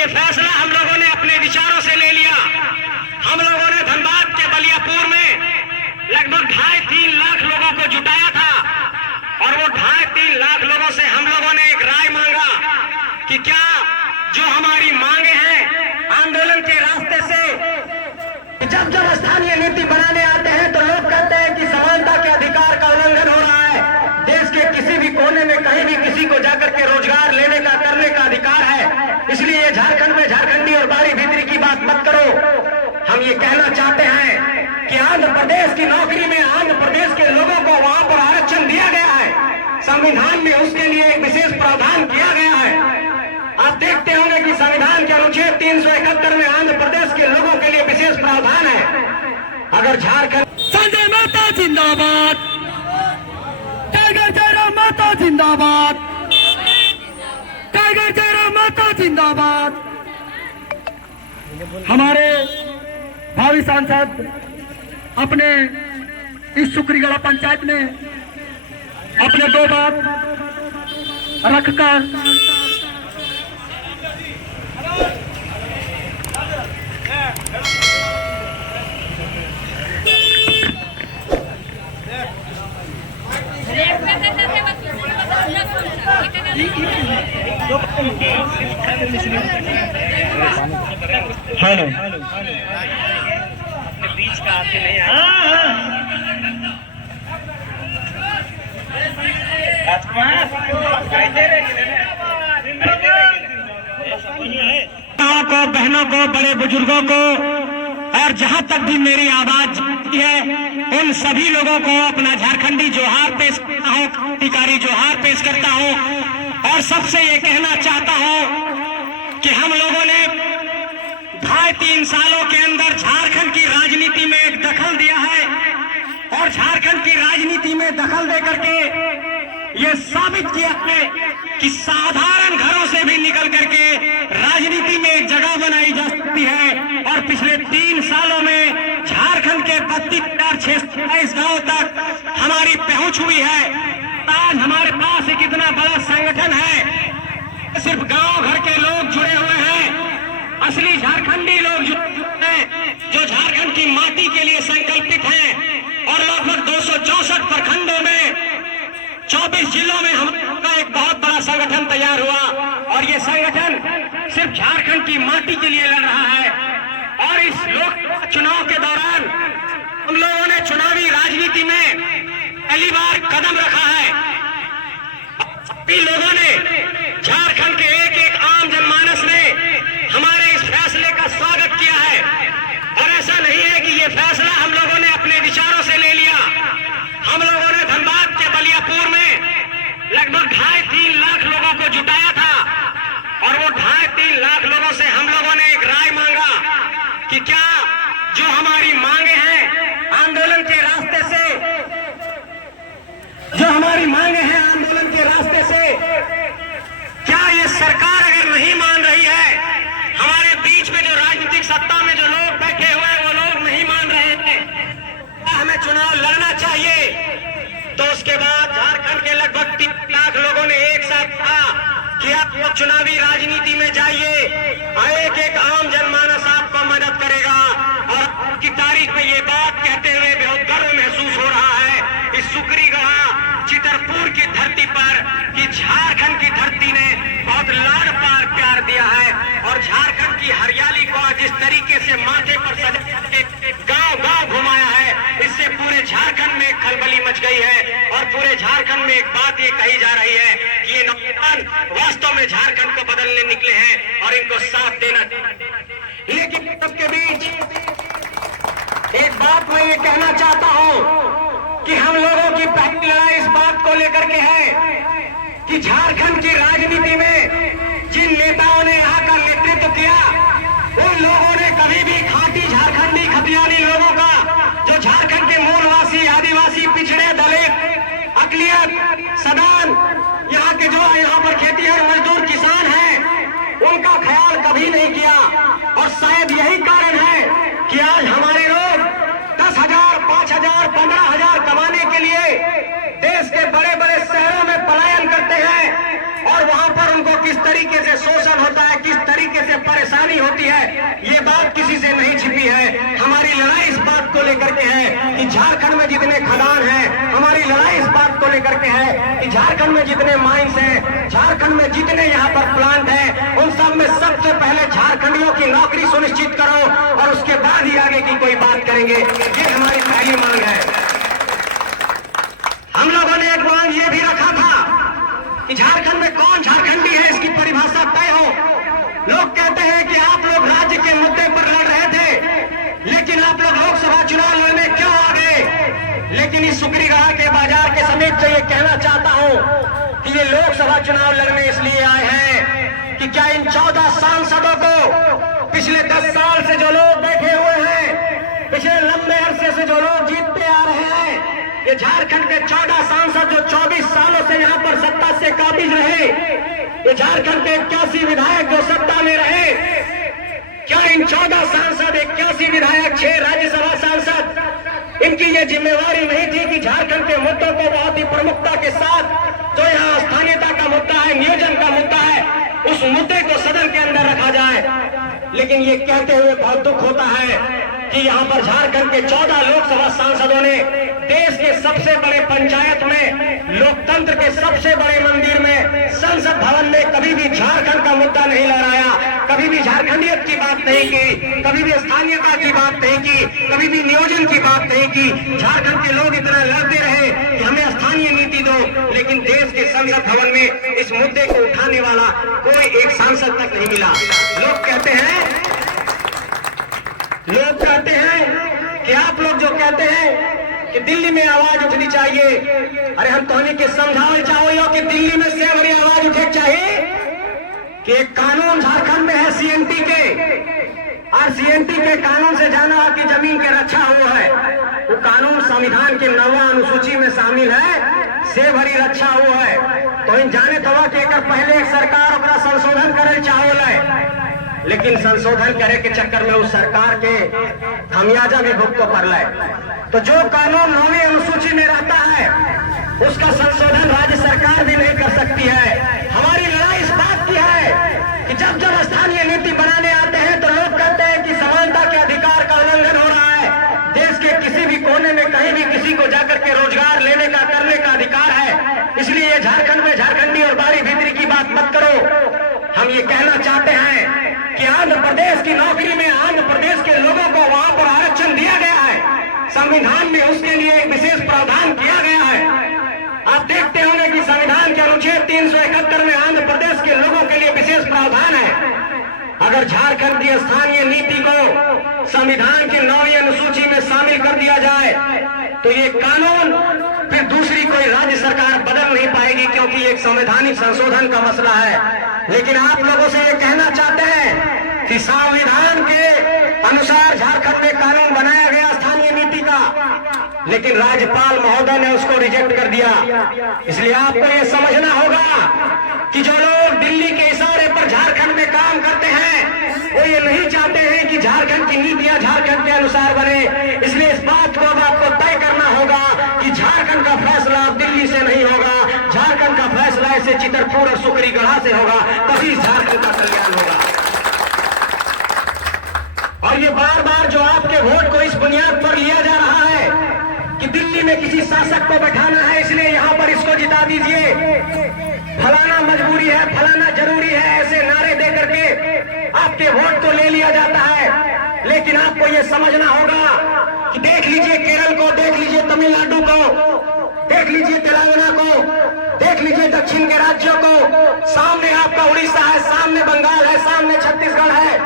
ये फैसला हम लोगों ने अपने विचारों से ले लिया। हम लोगों ने धनबाद के बलियापुर में लगभग 2.5-3 लाख लोगों को जुटाया था और वो 2.5-3 लाख लोगों से हम लोगों ने एक राय मांगा कि क्या जो हमारी मांगे हैं आंदोलन के रास्ते से, जब जब स्थानीय नीति बनाने आते हैं तो लोग कहते हैं कि समानता के अधिकार का उल्लंघन हो रहा है। देश के किसी भी कोने में कहीं भी किसी को जाकर के रोजगार लेने का करने का अधिकार है, इसलिए झारखंड में झारखंडी और बारी भीतरी की बात मत करो। हम ये कहना चाहते हैं कि आंध्र प्रदेश की नौकरी में आंध्र प्रदेश के लोगों को वहां पर आरक्षण दिया गया है, संविधान में उसके लिए एक विशेष प्रावधान किया गया है। आप देखते होंगे कि संविधान के अनुच्छेद 371 में आंध्र प्रदेश के लोगों के लिए विशेष प्रावधान है। अगर झारखंड संजय माता जिंदाबाद, टाइगर जयराम माता जिंदाबाद, टाइगर जयराम माता जिंदाबाद। हमारे भावी सांसद अपने इस सुकरीगढ़ा पंचायत में अपने 2 बात रखकर हेलो बीच का आते नहीं को, बहनों को, बड़े बुजुर्गों को और जहां तक भी मेरी आवाज है उन सभी लोगों को अपना झारखंडी जोहार पेश करता हूं, क्रांतिकारी जोहार पेश करता हूं। और सबसे ये कहना चाहता हूं कि हम लोगों ने 2.5-3 सालों के अंदर झारखंड की राजनीति में एक दखल दिया है और झारखंड की राजनीति में दखल देकर के ये साबित किया है कि साधारण घरों से भी निकल करके राजनीति में एक जगह बनाई जा सकती है। और पिछले 3 सालों में झारखंड के 32,627 गांव तक हमारी पहुंच हुई है। आज हमारे पास एक इतना बड़ा संगठन है, सिर्फ गांव घर के लोग जुड़े हुए हैं, असली झारखंडी लोग जुड़े हैं जो झारखंड की माटी के लिए संकल्पित हैं। और लगभग 264 प्रखंडों में 24 जिलों में हमारा एक बहुत बड़ा संगठन तैयार हुआ और ये संगठन सिर्फ झारखंड की माटी के लिए लड़ रहा है। और इस लोकसभा चुनाव के दौरान हम लोगों ने चुनावी राजनीति में पहली बार कदम रखा है। सभी लोगों ने, झारखंड के एक आम जनमानस ने हमारे इस फैसले का स्वागत किया है। और ऐसा नहीं है कि ये फैसला हम लोगों ने अपने विचारों से ले लिया। हम लोगों ने धनबाद के बलियापुर में लगभग 2.5-3 लाख लोगों को जुटाया था और वो 2.5-3 लाख लोगों से हम लोगों ने एक राय मांगा कि क्या जो हमारी मांगे हैं आंदोलन के रास्ते से, जो हमारी मांगे हैं आंदोलन के रास्ते से, क्या ये सरकार अगर नहीं मान रही है, हमारे बीच में जो राजनीतिक सत्ता में जो लोग बैठे हुए हैं वो लोग नहीं मान रहे हैं, हमें चुनाव लड़ना चाहिए। तो उसके बाद झारखंड के लगभग 3 लाख लोगों ने एक साथ कहा कि आप लोग चुनावी राजनीति में जाइए, एक आम जनमानस आपको मदद करेगा। और आपकी तारीख में ये बात कहते हुए बहुत गर्व महसूस हो रहा है इस सुकरीगढ़ा चितरपुर की धरती पर कि झारखंड की धरती ने बहुत लाड़ पार प्यार दिया है। और झारखंड की हरियाली को जिस तरीके से माथे पर सजा के गांव-गांव घुमाया है, इससे पूरे झारखंड में खलबली मच गई है। और पूरे झारखंड में एक बात ये कही जा रही है कि ये नौजवान वास्तव में झारखंड को बदलने निकले हैं और इनको साथ देना। लेकिन सबके बीच एक बात मैं ये कहना चाहता हूं कि हम लोगों की पहली लड़ाई इस बात को लेकर के है कि झारखंड की राजनीति में जिन नेताओं ने यहाँ का नेतृत्व किया उन लोगों ने कभी भी खाटी झारखंडी खतियानी लोगों का, जो झारखंड के मूलवासी, आदिवासी, पिछड़े, दलित, अकलियत, सदान, यहाँ के जो यहाँ पर खेतीहर मजदूर किसान हैं, उनका ख्याल कभी नहीं किया। और शायद यही कारण है कि आज हमारे लोग 10,000, 5,000, 15,000 कमाने के लिए देश के बड़े बड़े शहरों में पलायन करते हैं और वहां पर उनको किस तरीके से शोषण होता है, किस तरीके से लेकर के है कि झारखंड में जितने माइंस हैं, झारखंड में जितने यहाँ पर प्लांट हैं, उन सब में सबसे पहले झारखंडियों की नौकरी सुनिश्चित करो और उसके बाद ही आगे की कोई बात करेंगे। ये हमारी पहली मांग है। हम लोगों ने एक मांग ये भी रखा था कि झारखंड में कौन झारखंडी है इसकी परिभाषा तय हो। लोग कहते हैं कि आप लोग राज्य के मुद्दे पर लड़ रहे थे, लेकिन आप लोग लोकसभा चुनाव लड़ने क्यों आ गए? लेकिन इस सुकरीगढ़ा के बाजार के समेत से ये कहना चाहता हूं कि ये लोकसभा चुनाव लड़ने इसलिए आए हैं कि क्या इन 14 सांसदों को पिछले 10 साल से जो लोग बैठे हुए हैं, पिछले लंबे अरसे से जो लोग जीतते आ रहे हैं, ये झारखंड के 14 सांसद जो 24 सालों से यहाँ पर सत्ता से काबिज रहे, ये झारखंड के 81 विधायक जो सत्ता में रहे, क्या इन 14 सांसद, 81 विधायक, 6 राज्यसभा सांसद, इनकी ये जिम्मेवारी नहीं थी कि झारखंड के मुद्दों को बहुत ही प्रमुखता के साथ जो यहाँ स्थानीयता का मुद्दा है, नियोजन का मुद्दा है, उस मुद्दे को सदन के अंदर रखा जाए। लेकिन ये कहते हुए बहुत दुख होता है कि यहाँ पर झारखंड के 14 लोकसभा सांसदों ने देश के सबसे बड़े पंचायत में, लोकतंत्र के सबसे बड़े मंदिर में, संसद भवन में कभी भी झारखंड का मुद्दा नहीं लहराया, कभी भी झारखंडियत की बात नहीं की, कभी भी स्थानीयता की बात नहीं की, कभी भी नियोजन की बात नहीं की। झारखंड के लोग इतना लड़ते रहे कि हमें स्थानीय नीति दो, लेकिन देश के संसद भवन में इस मुद्दे को उठाने वाला कोई एक सांसद तक नहीं मिला। लोग कहते हैं कि आप लोग जो कहते हैं कि दिल्ली में आवाज उठनी चाहिए, अरे हम तोहनी के समझावल चाहो कि दिल्ली में से बड़ी आवाज उठे चाहिए कि एक कानून झारखंड में है सीएनटी के, और सीएनटी के कानून से जाना कि जमीन के रक्षा हुआ है, वो कानून संविधान के 9वां अनुसूची में शामिल है, से भरी रक्षा हुआ है। तो इन जाने तो कि एक पहले एक सरकार अपना संशोधन करे चाहो है, लेकिन संशोधन करे के चक्कर में उस सरकार के खमियाजा भी भुगतो पड़ रहा है। तो जो कानून 9वीं अनुसूची में रहता है उसका संशोधन राज्य सरकार भी नहीं कर सकती है। हमारी लड़ाई इस बात की है कि जब जब स्थानीय नीति बनाने आते हैं तो लोग कहते हैं कि समानता के अधिकार का उल्लंघन हो रहा है, देश के किसी भी कोने में कहीं भी किसी को जाकर के रोजगार लेने का, करने का अधिकार है, इसलिए झारखंड में झारखंडी और बाड़ी भीतरी की बात मत करो। हम ये कहना चाहते हैं कि आंध्र प्रदेश की नौकरी में आंध्र प्रदेश के लोगों को वहां पर आरक्षण दिया गया है, संविधान में उसके लिए एक विशेष प्रावधान किया गया है। आप देखते होंगे कि संविधान के अनुच्छेद 371 में आंध्र प्रदेश के लोगों के लिए विशेष प्रावधान है। अगर झारखंड की स्थानीय नीति को संविधान की 9वीं अनुसूची में शामिल कर दिया जाए तो ये कानून फिर दूसरी कोई राज्य सरकार बदल नहीं पाएगी, क्योंकि एक संवैधानिक संशोधन का मसला है। लेकिन आप लोगों से ये कहना चाहते हैं कि संविधान के अनुसार झारखंड में कानून बनाया गया स्थानीय नीति का, लेकिन राज्यपाल महोदय ने उसको रिजेक्ट कर दिया। इसलिए आपको ये समझना होगा कि जो लोग दिल्ली के इशारे पर झारखंड में काम करते हैं वो ये नहीं चाहते हैं कि झारखंड की नीतियां झारखंड के अनुसार बने। इसलिए इस बात को अब आपको तय करना होगा कि झारखंड का फैसला दिल्ली से नहीं होगा, झारखंड का फैसला ऐसे चितरपुर और सुकरीगढ़ा से होगा, तभी झारखंड का कल्याण होगा। और ये बार बार जो आपके वोट को इस बुनियाद पर लिया जा रहा है कि दिल्ली में किसी शासक को बैठाना है इसलिए यहाँ पर इसको जिता दीजिए, फलाना मजबूरी है, फलाना जरूरी है, ऐसे नारे दे करके आपके वोट को ले लिया जाता है। लेकिन आपको ये समझना होगा कि देख लीजिए केरल को, देख लीजिए तमिलनाडु को, देख लीजिए तेलंगाना को, देख लीजिए दक्षिण के राज्यों को, सामने आपका उड़ीसा है, सामने बंगाल है, सामने छत्तीसगढ़ है,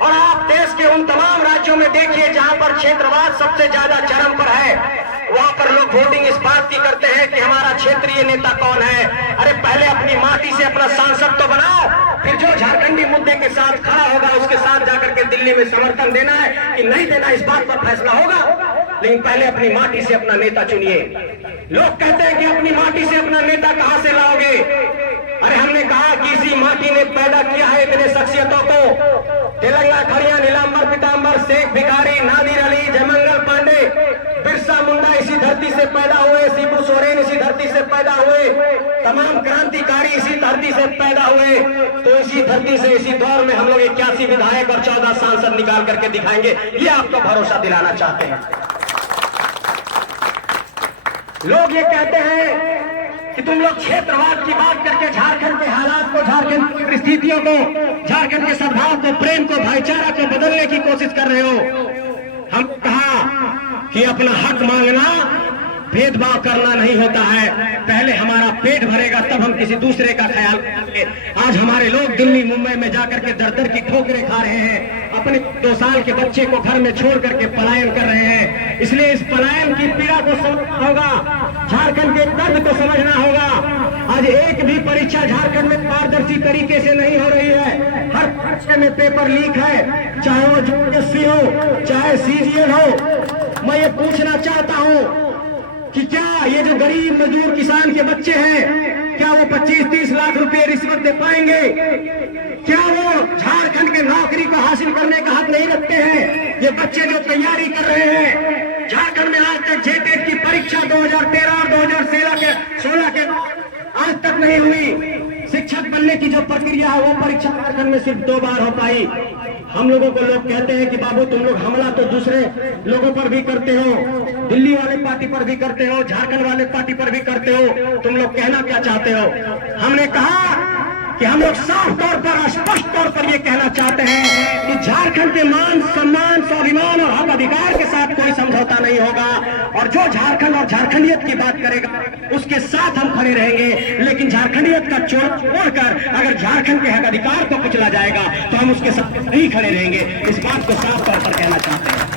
और आप देश के उन तमाम राज्यों में देखिए जहां पर क्षेत्रवाद सबसे ज्यादा चरम पर है, वहां पर लोग वोटिंग इस बात की करते हैं कि हमारा क्षेत्रीय नेता कौन है। अरे पहले अपनी माटी से अपना सांसद तो बनाओ, फिर जो झारखंडी मुद्दे के साथ खड़ा होगा उसके साथ जाकर के दिल्ली में समर्थन देना है कि नहीं देना, इस बात पर फैसला होगा। लेकिन पहले अपनी माटी से अपना नेता चुनिए। लोग कहते हैं कि अपनी माटी से अपना नेता कहां से लाओगे? अरे हमने कहा कि इसी माटी ने पैदा किया है इतने शख्सियतों को, तेलंगाना खड़िया, नीलांबर पीतांबर, शेख भिखारी, नादिर अली, जयमंगल पांडे, बिरसा मुंडा इसी धरती से पैदा हुए, शिबू सोरेन इसी धरती से पैदा हुए, तमाम क्रांतिकारी इसी धरती से पैदा हुए। तो इसी धरती से इसी दौर में हम लोग 81 विधायक और 14 सांसद निकाल करके दिखाएंगे, ये आपको भरोसा दिलाना चाहते हैं। लोग ये कहते हैं कि तुम लोग क्षेत्रवाद की बात करके झारखंड के हालात को, झारखंड की परिस्थितियों को, झारखंड के सद्भाव को, प्रेम को, भाईचारा को बदलने की कोशिश कर रहे हो। हम कहा कि अपना हक मांगना भेदभाव करना नहीं होता है। पहले हमारा पेट भरेगा तब हम किसी दूसरे का ख्याल करेंगे। आज हमारे लोग दिल्ली मुंबई में जाकर के दर दर की ठोकरें खा रहे हैं, अपने 2 साल के बच्चे को घर में छोड़ करके पलायन कर रहे हैं। इसलिए इस पलायन की पीड़ा को समझना होगा, झारखंड के दर्द को समझना होगा। आज एक भी परीक्षा झारखंड में पारदर्शी तरीके से नहीं हो रही है। हर परीक्षा में पेपर लीक है, चाहे वो यूपीएससी हो, चाहे सीजीएल हो। मैं ये पूछना चाहता हूँ कि क्या ये जो गरीब मजदूर किसान के बच्चे हैं, क्या वो 25-30 लाख रुपए रिश्वत दे पाएंगे? क्या वो झारखंड के नौकरी को हासिल करने का हक नहीं रखते हैं? ये बच्चे जो तैयारी कर रहे हैं, झारखंड में आज तक जेटेट की परीक्षा 2013 और 2016 के आज तक नहीं हुई। शिक्षक बनने की जो प्रक्रिया है वो परीक्षा झारखंड में सिर्फ 2 बार हो पाई। हम लोगों को लोग कहते हैं कि बाबू तुम लोग हमला तो दूसरे लोगों पर भी करते हो, दिल्ली वाले पार्टी पर भी करते हो, झारखंड वाले पार्टी पर भी करते हो, तुम लोग कहना क्या चाहते हो? हमने कहा कि हम लोग साफ तौर पर, स्पष्ट तौर पर ये कहना चाहते हैं कि झारखंड के मान सम्मान, स्वाभिमान और हक अधिकार के साथ कोई समझौता नहीं होगा। और जो झारखंड और झारखंडियत की बात करेगा उसके साथ हम खड़े रहेंगे। लेकिन झारखंडियत का छोड़कर अगर झारखंड के हक अधिकार को कुचला जाएगा तो हम उसके साथ नहीं खड़े रहेंगे। इस बात को साफ तौर पर कहना चाहते हैं।